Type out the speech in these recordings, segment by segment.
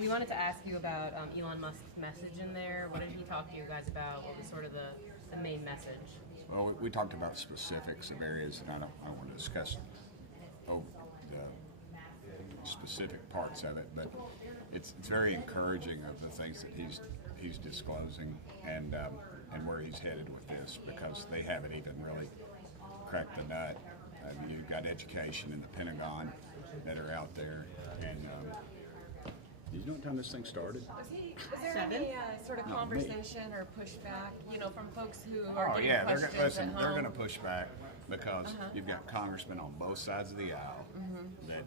We wanted to ask you about Elon Musk's message in there. What did he talk to you guys about? What was sort of the main message? Well, we talked about specifics of areas that I don't want to discuss over the specific parts of it, but it's very encouraging of the things that he's disclosing and where he's headed with this, because they haven't even really cracked the nut. You've got education in the Pentagon that are out there, and do you know what time this thing started? Was there any sort of conversation or pushback, from folks who are Oh getting yeah, questions at home? they're going to push back because you've got congressmen on both sides of the aisle that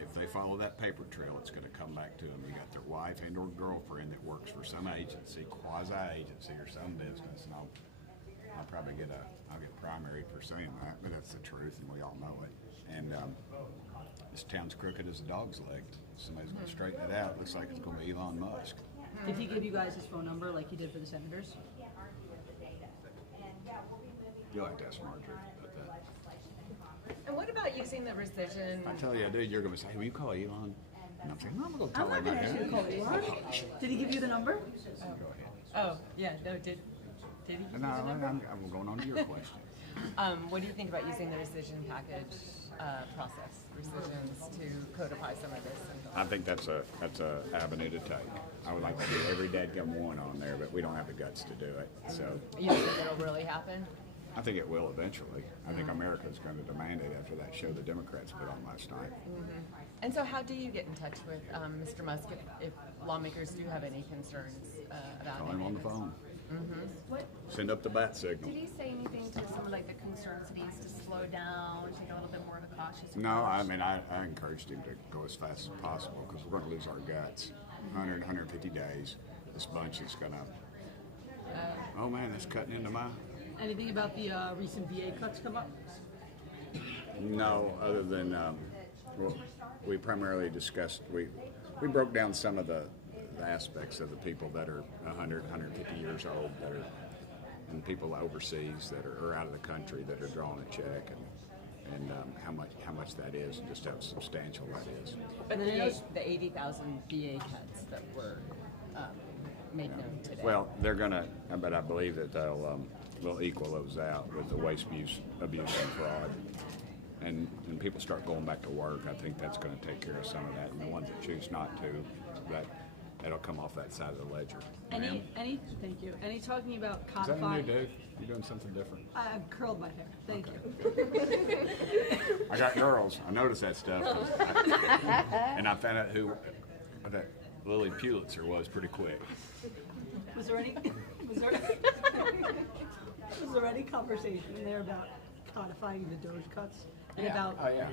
if they follow that paper trail, it's going to come back to them. You got their wife and or girlfriend that works for some agency, quasi-agency, or some business, and I'll probably get primaried for saying that, but that's the truth, and we all know it. And this town's crooked as a dog's leg. Somebody's going to straighten it out. Looks like it's going to be Elon Musk. Did he give you guys his phone number like he did for the senators? You'll have to ask Marjorie about that. And what about using the rescission? I tell you, dude, you're going to say, will you call Elon? And I'm saying, no, I'm going to tell I'm not him going to right ask you to now. call Elon. Did he give you the number? Go ahead. Oh, yeah, no, did he give you No, the number? I'm going on to your question. What do you think about using the rescission package process, rescissions, to codify some of this? I think that's a avenue to take. I would like to do every dadgum one on there, but we don't have the guts to do it. So You don't think it'll really happen? I think it will eventually. I think America's going to demand it after that show the Democrats put on last night. And so how do you get in touch with Mr. Musk if lawmakers do have any concerns about Call him on the phone. What Send up the bat signal. did he say anything to some of the concerns that he needs to slow down, take a little bit more of a cautious No, approach? I mean, I encouraged him to go as fast as possible because we're going to lose our guts. 100, 150 days. This bunch is going to, oh man, that's cutting into my, Anything about the recent VA cuts come up? no, other than, well, we primarily discussed, we broke down some of the aspects of the people that are 100, 150 years old, that are, and people overseas that are out of the country that are drawing a check, and how much that is, and just how substantial that is. But the 80,000 VA cuts that were made known today. Well, they're gonna, but I believe that they'll equal those out with the waste, abuse, and fraud. And when people start going back to work, I think that's going to take care of some of that. And the ones that choose not to, that'll come off that side of the ledger. Ma'am? Thank you. Any talking about Is that a new codifying? dude? You doing something different? I curled my hair. Thank you. I got girls. I noticed that stuff. And I found out who that Lily Pulitzer was pretty quick. Was there any conversation in there about codifying the DOGE cuts? And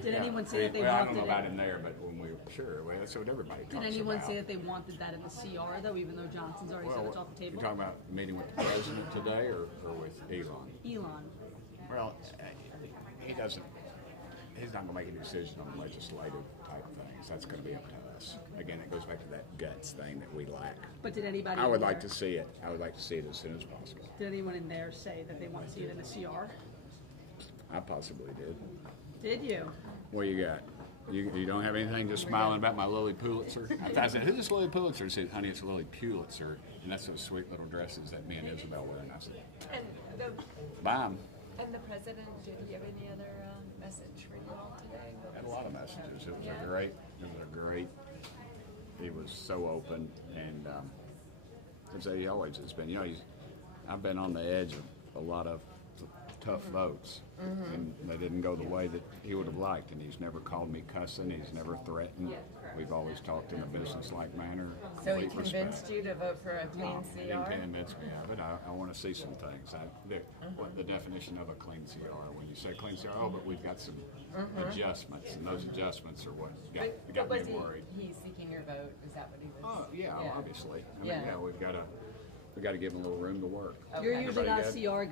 did anyone say that they I wanted don't know about it? in there, but when we were sure, well, that's what everybody talks about. Did anyone say that they wanted that in the CR though, even though Johnson's already said it's off the You table? talking about meeting with the president today or with Elon? Elon. Well, he's not going to make a decision on legislative type things. That's going to be up to us. Again, it goes back to that guts thing that we lack. But did anybody? I would in like there- to see it. I would like to see it as soon as possible. Did anyone in there say that they want to see it in the CR? I possibly did. Did you? What you got? You don't have anything? Just smiling about my Lily Pulitzer? I said, who's this Lily Pulitzer? He said, honey, it's Lily Pulitzer, and that's those sweet little dresses that me and Isabel wear. And I said, And the buy 'em. And the president, did he have any other message for you all today? Had a lot of messages. It was a great. He was so open, and as he always has been. I've been on the edge of a lot of tough votes, and they didn't go the way that he would have liked. And he's never called me cussing. He's never threatened. We've always talked in a business-like manner. So he complete convinced respect. you to vote for a clean No, he didn't CR? convince me of it. I want to see some things. What the definition of a clean CR? When you say clean CR, oh, but we've got some adjustments, and those adjustments are what got was me worried. he seeking your vote? Is that what he was? Oh yeah, obviously. I mean, Yeah. we've got to give him a little room to work. You're usually not a Everybody CR